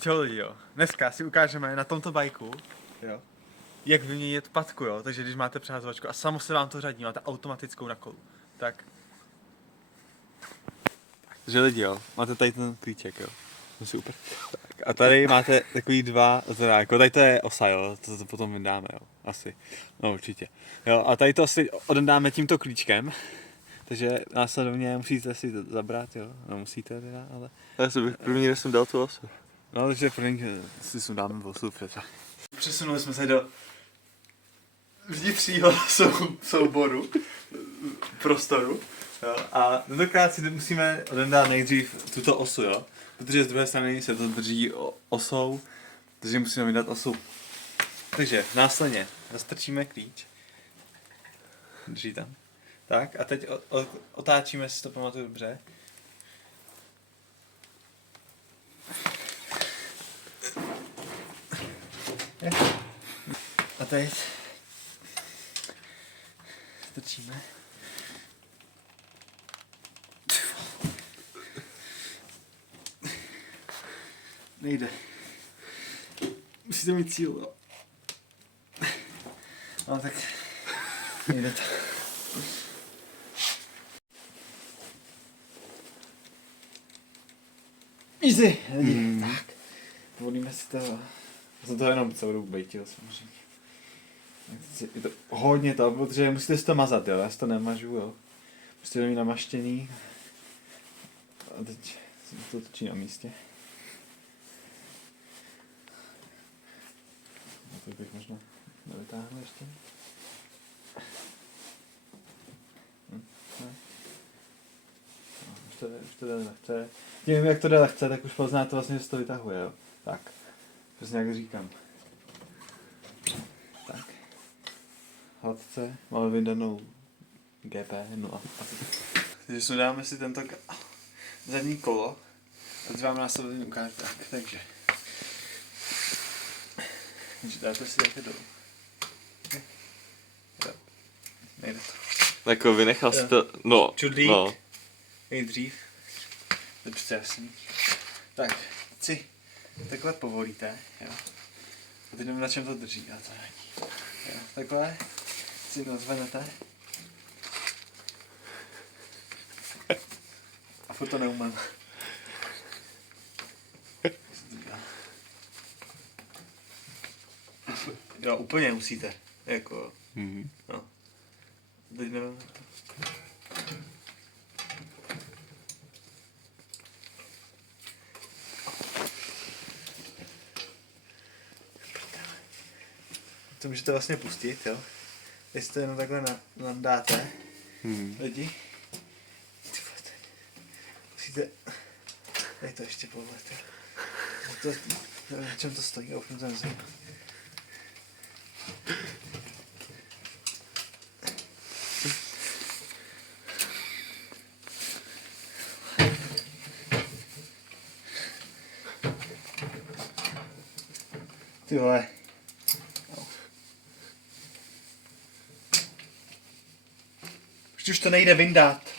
Čau lidi, jo. Dneska si ukážeme na tomto bajku, jo, jak vyměnit patku, jo. Takže když máte přehazovačku a samo se vám to řadí, máte automatickou na kolu. Tak. Takže lidi, jo, máte tady ten klíček, jo. Super. Tak, a tady máte takový dva zráko, tady to je osa, jo, to potom vydáme, jo, asi. No určitě. Jo, a tady to asi oddáme tímto klíčkem. Takže následovně musíte si to zabrat, jo, no musíte teda, ale... Já jsem první, jsem dal tu osu. No, takže první si sundáme osu přece. Přesunuli jsme se do vnitřního souboru, prostoru, jo, a tentokrát si musíme odendat nejdřív tuto osu, jo, protože z druhé strany se to drží osou, takže musíme vydat osu. Takže následně roztrčíme klíč, drží tam, tak a teď otáčíme, jestli to pamatuju dobře. A teď strčíme. Nejde. Musíte mít cíl, jo. No tak nejde to. Easy! Tak. Volíme si to. Jsem to jenom celou dobu bejtil samozřejmě. Je to hodně to, protože musíte si to mazat, jo, já si to nemažu, jo. Musíte to mít namaštěný. A teď se to točí na místě. A to bych možná nevytáhl ještě. Ne. No, už to jde lehce. Tím, jak to jde lehce, tak už poznáte vlastně, že se to vytahuje, jo. Tak, přesně jak říkám. Tak. Hladce, máme vydanou GP, no a takže sundáme si tento zadní kolo a teď vám následně ukážu tak, takže dáte si jaké dolů. Nejde to. Jako vynechal si to, no. Čudlík. No. Nejdřív. To je prostě jasný. Tak, si takhle povolíte, jo. A teď nevím, na čem to drží, a to není. Jo, takhle si nazvenete. A furt to neumím. Jo, úplně musíte. Jako, no. Teď nevím. To můžete vlastně pustit, jo. Jestli to jenom takhle nadáte, lidi. Musíte... Dej to ještě povolit, jo. Na čem to stojí? Já už mě to nezajímá. Ty vole. Už to nejde vyndat.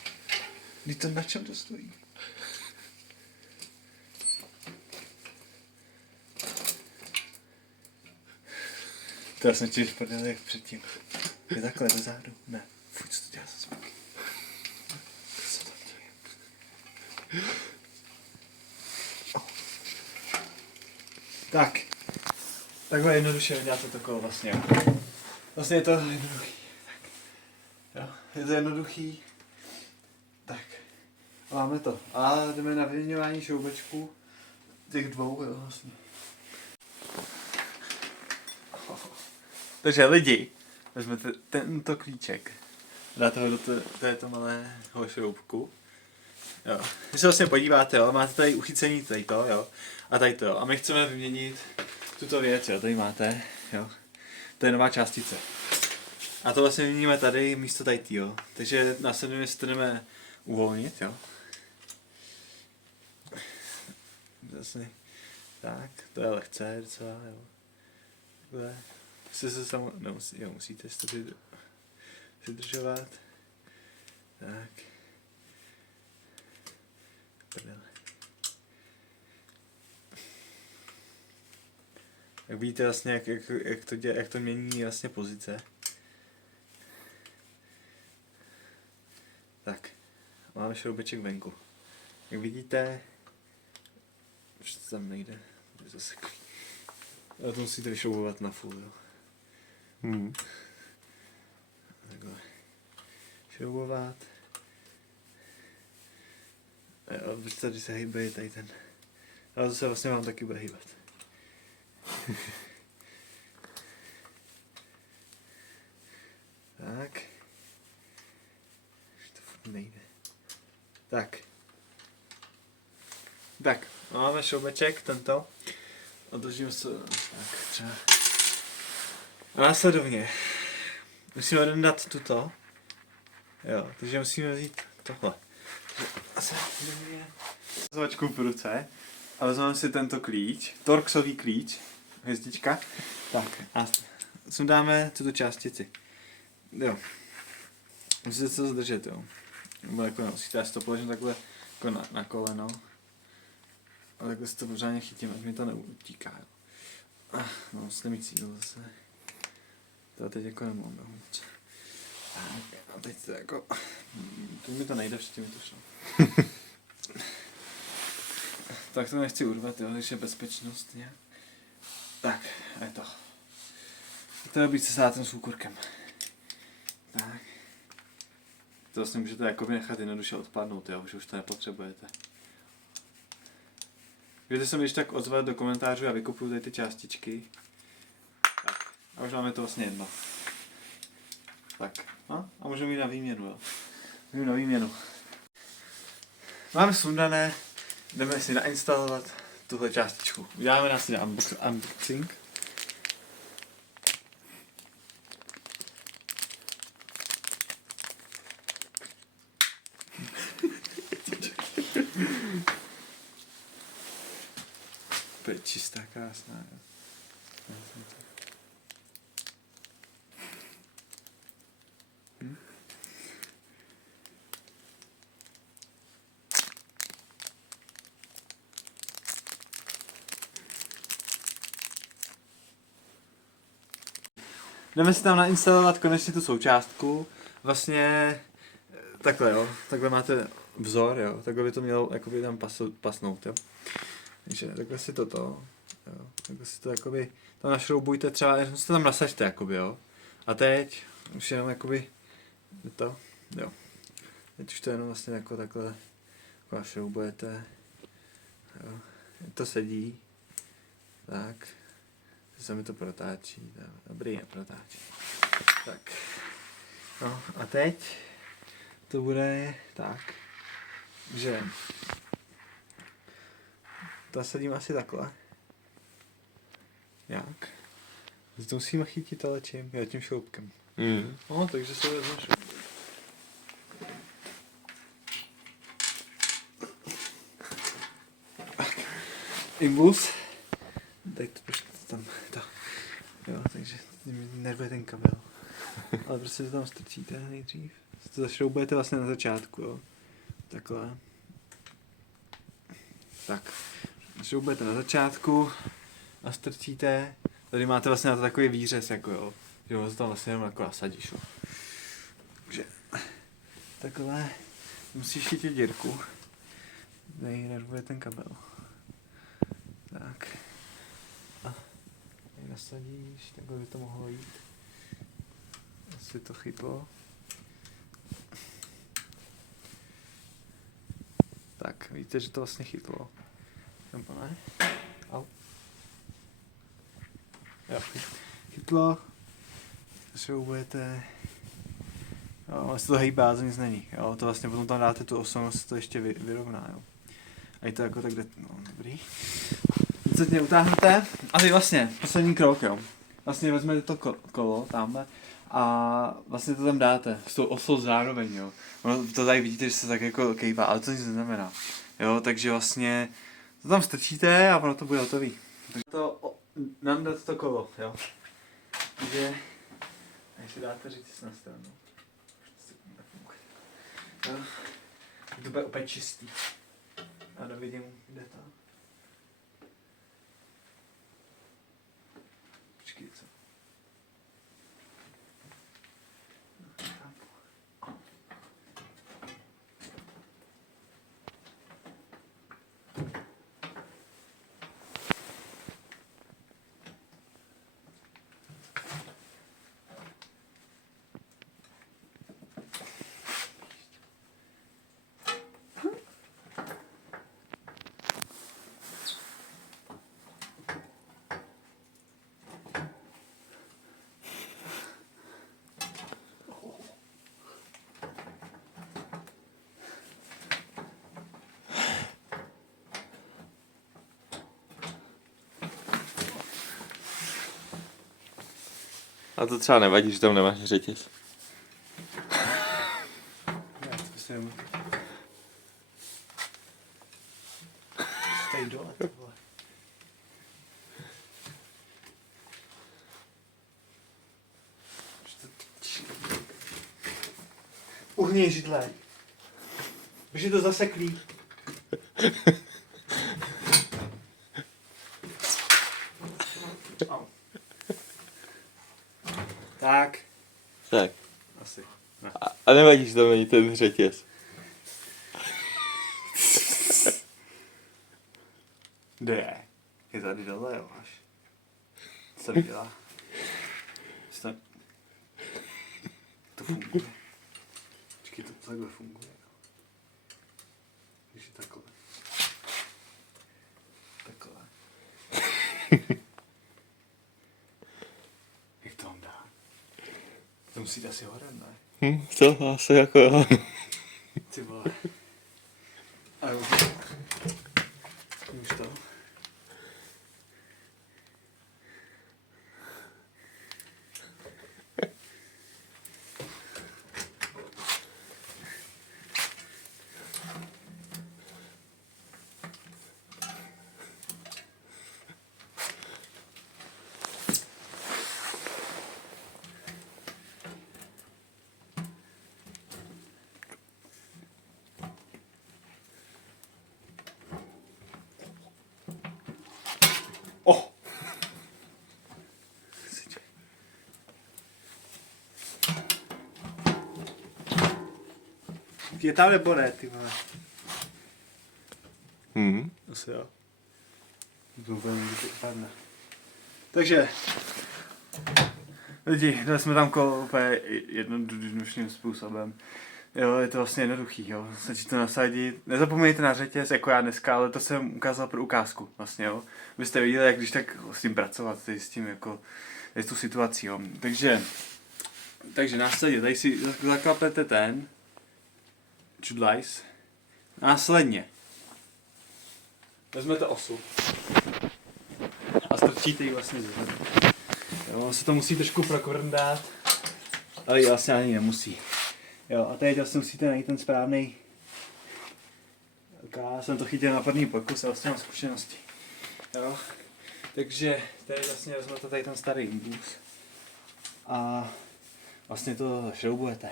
Když to na čem to stojí? To já jsem chtěl prdel jak předtím. Je takhle dozadu? Ne. Fuj, co to dělá za zvuky? Co tam děje? Tak. Takhle jednoduše vyděláte to kolo vlastně. Vlastně je to jednoduchý. Tak. Jo, je to jednoduchý. Tak. Máme to. A jdeme na vyměňování šroubečků. Těch dvou, jo, vlastně. Takže lidi, vezmete tento klíček. Dáte ho do této malého šroubku. Jo. Když se vlastně podíváte, jo, máte tady uchycení tady to, jo. A tady to, jo. A my chceme vyměnit tuto věc, jo, tady máte, jo. To je nová částice. A to vlastně vyměníme tady místo tady jo. Takže následně si to jdeme uvolnit, jo. Zase, tak, to je lehce docela, jo. Takhle. Jste se samo, nemusí, jo, musíte si to přidržovat. Tak. Prdele. Jak vidíte vlastně, jak to mění vlastně pozice. Tak, máme šroubeček venku. Jak vidíte, už to tam nejde, to je zaseklý. Ale to musíte vyšroubovat na full, jo. Takhle. Šroubovat. Jo, když se hýbe tady ten. Ale zase vlastně vám taky bude hýbat. Tak. Už to furt nejde. Tak. Tak, máme šroubeček, tento. Odložím se, tak třeba. A následovně. Musíme oddat tuto. Jo, takže musíme vzít tohle. Asi zvačku v ruce. A vezmeme si tento klíč, Torxový klíč, hvězdička. Tak a sundáme tuto částici. Jo. Musíte se zadržet, jo. Nebo jako nemusíte, já si to položím takhle jako na koleno. A takhle si to pořádně chytím, ať mi to neutíká, jo. No, musíte mít cíl zase. To teď jako nemám, jo. Tak, a teď to jako... Tu mi to nejde, předtím mi to šlo. Tak to nechci urvat, jo, takže bezpečnost nějak. Tak, a je to. To je být se sátem s úkurkem. Tak. To vlastně můžete jakoby nechat jednoduše odpadnout, jo, že už to nepotřebujete. Můžete se mi když tak ozvat do komentářů a vykupuju tady ty částičky. Tak, a už máme to vlastně jedno. Tak, no, a můžeme jít na výměnu, jo. Jdu na výměnu. Máme sundané, jdeme si nainstalovat tuhle částičku. Uděláme nás na unboxing. To je čistá, krásná. Jdeme si tam nainstalovat konečně tu součástku. Vlastně takhle, jo. Takhle máte vzor, jo. Takhle by to mělo jakoby tam pasnout, jo. Takže takhle si toto, jo. Takhle si to jakoby tam našroubujte třeba, si to tam nasaďte, jakoby, jo. A teď už jenom jakoby to, jo. Teď už to jenom vlastně jako takhle jako našroubujete, jo. To sedí, tak. Se mi to protáčí, dobrý, neprotáčí. Tak. No a teď to bude tak, že to sadím asi takhle. Jak? To musíme chytit ale čím? Jo, tím šroubkem. No, takže se vezmu šroubek. Impuls. Teď to prostě tam to. Jo, takže mi nervuje ten kabel. Ale prostě to tam strčíte nejdřív. To zašroubujete vlastně na začátku, jo. Takhle. Tak. Zašroubujete na začátku a strčíte. Tady máte vlastně na to takový výřez, jako jo. Že ho tam vlastně jenom jako nasadíš, jo. Takže takhle musíš chytit dírku. Tady nervuje ten kabel. Tak. Nasadíš, takhle by to mohlo jít. Asi to chytlo. Tak, víte, že to vlastně chytlo. Nebo ne? Au. Jo, chytlo. Šroubujete. Jo, vlastně to hejbá, to nic není. Jo, to vlastně potom tam dáte tu osobnost, to ještě vyrovná, jo. A je to jako tak jde, no, dobrý. Teď utáhnete a teď vlastně poslední krok, jo. Vlastně vezmete to kolo tamhle a vlastně to tam dáte s tou osou zároveň, jo. Ono to tady vidíte, že se tak jako kejvá, ale to nic neznamená. Jo, takže vlastně to tam strčíte a ono to bude hotový. Takže to nandat to kolo, jo. Takže ještě dáte říct na stranu. Jo. To bude opět čistý. A nevidím, kde to. A to třeba nevadí, že tam nemáš řetěz. Ne, to prostě nemůžu. Tady dole, ty vole. Uhni židle. Už je to zaseklý. Au. Tak. Tak. Asi. Ne. A nevadí, že tam není ten řetěz. Kde je? Je tady dole, jo, až. Co tady dělá? To funguje. Počkej, to takhle funguje. Když je takhle. Takhle. Jak to on dá? To musí jít asi horem, ne? To asi jako jo. Ty vole. A už to. Oh. Je tam nebo ne, ty vole? Asi jo. To úplně padne. Takže, lidi, dali jsme tam kolo úplně jednoduchým způsobem. Jo, je to vlastně jednoduchý, jo. Stačí to nasadit. Nezapomeňte na řetěz, jako já dneska, ale to jsem ukázal pro ukázku, vlastně, jo. Vy jste viděli, jak když tak s tím pracovat, s tím jako, s tu situací, jo. Takže následně, tady si zaklapete ten čudlajs. Následně vezmete osu a strčíte ji vlastně zezadu. Jo, se to musí trošku prokvrndat, ale vlastně ani nemusí. Jo, a teď vlastně musíte najít ten správný. Já jsem to chytil na první pokus a vlastně mám zkušenosti. Jo, takže tady vlastně vezmete tady ten starý imbus a vlastně to šroubujete.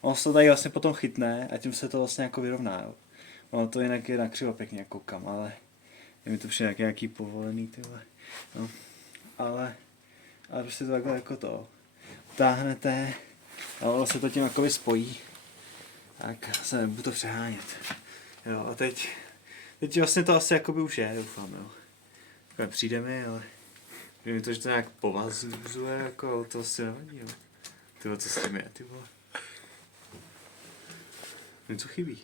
On se to tady vlastně potom chytne a tím se to vlastně jako vyrovná. Jo. No to jinak je nakřivo pěkně, jak koukám, ale je mi to přijde nějaký povolený tyhle. No. Ale prostě to takhle jako to táhnete a ono se to tím jakoby spojí. Tak se nebudu to přehánět. Jo, a teď vlastně to asi jakoby už je, doufám, jo. Takhle přijde mi, ale mi to, že to nějak povazuje, jako, ale to asi nevadí, jo. Tyhle, co s tím je, ty vole. Něco chybí.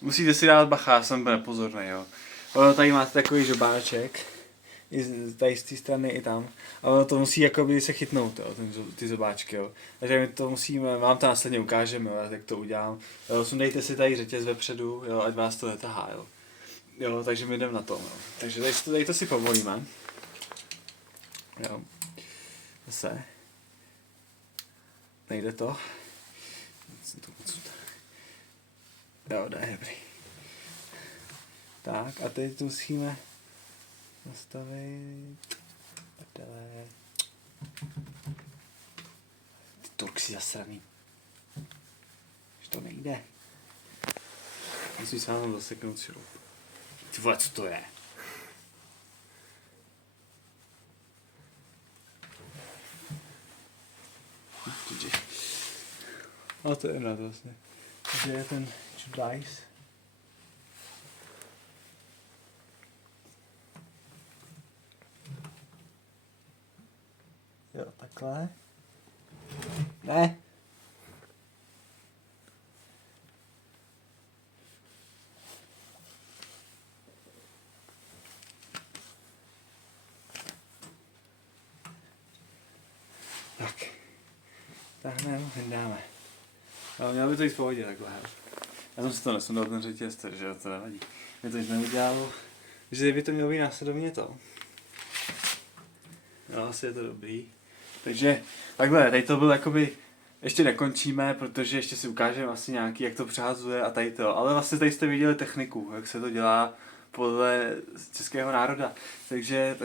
Musíte si dát bacha, jsem nepozorný, jo. Tady máte takový žobáček, i tady z té strany i tam. Ale to musí jakoby se chytnout, jo, ty zobáčky, jo. Takže my to musíme, vám to následně ukážeme, jo, jak to udělám. Jo, sundejte si tady řetěz vepředu, jo, ať vás to netahá, jo. Jo, takže my jdeme na to, jo. Takže tady to si povolíme. Jo. Zase. Nejde to. Jo, daj, dobrý. Tak, a teď to musíme nastavit. Prdele. Ty Turksi zasraný. Že to nejde. Musím se vám zaseknout šroub. Ty vole, co to je? Ale to je jedno vlastně. Takže je ten dice. Jo, takhle. Ne. Tak. Táhneme, vyndáme. Ale mělo by to jít v pohodě takhle. Já jsem si to nesundal ten řetěz, takže to nevadí. Mě to nic neudělalo. Že by to mělo být následovně to. Jo, asi je to dobrý. Takže takhle, tady to byl jakoby, ještě nekončíme, protože ještě si ukážeme asi nějaký, jak to přehazuje a tady to. Ale vlastně tady jste viděli techniku, jak se to dělá podle českého národa. Takže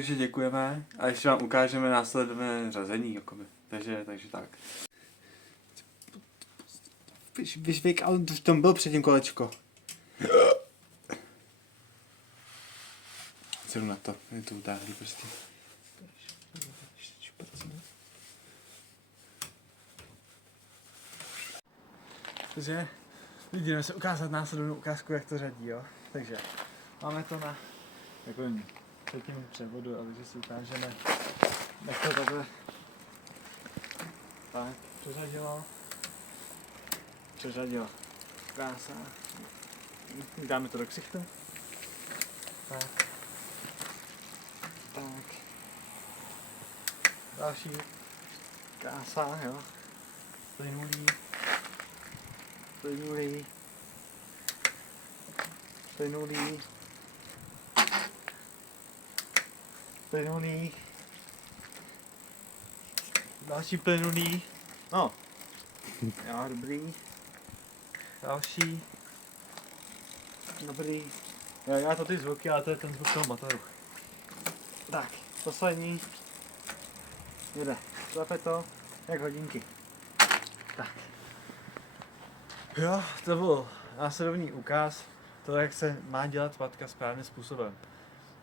že děkujeme a ještě vám ukážeme následné řazení, jakoby. Takže tak. Vyšvěk, ale v tom byl předtím kolečko. Ceru na to, je to utáhlý prostě. Takže jdeme se ukázat následnou ukázku, jak to řadí, jo. Takže máme to na takovém třetím převodu, ale že si ukážeme, jak to takhle tak přeřadilo. Krása. Dáme to do ksichtu. Tak. Další krása, jo. Plynulý. Další plynulý. No. Jo, dobrý. Další. Dobrý. Jo, já to ty zvuky, ale to je ten zvuk toho motoru. Tak, poslední. Jde. Zape to, jak hodinky. Tak. Jo, to byl následovný ukaz toho, jak se má dělat patka správným způsobem.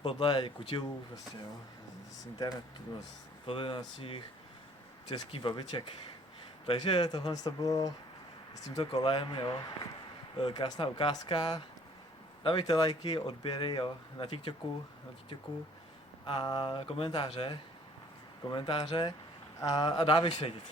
Podle kutilů, prostě jo, z internetu, podle našich českých babiček. Takže tohle to bylo s tímto kolem, jo. Krásná ukázka. Dávejte lajky, odběry, jo, na TikToku a komentáře a dávej vědět.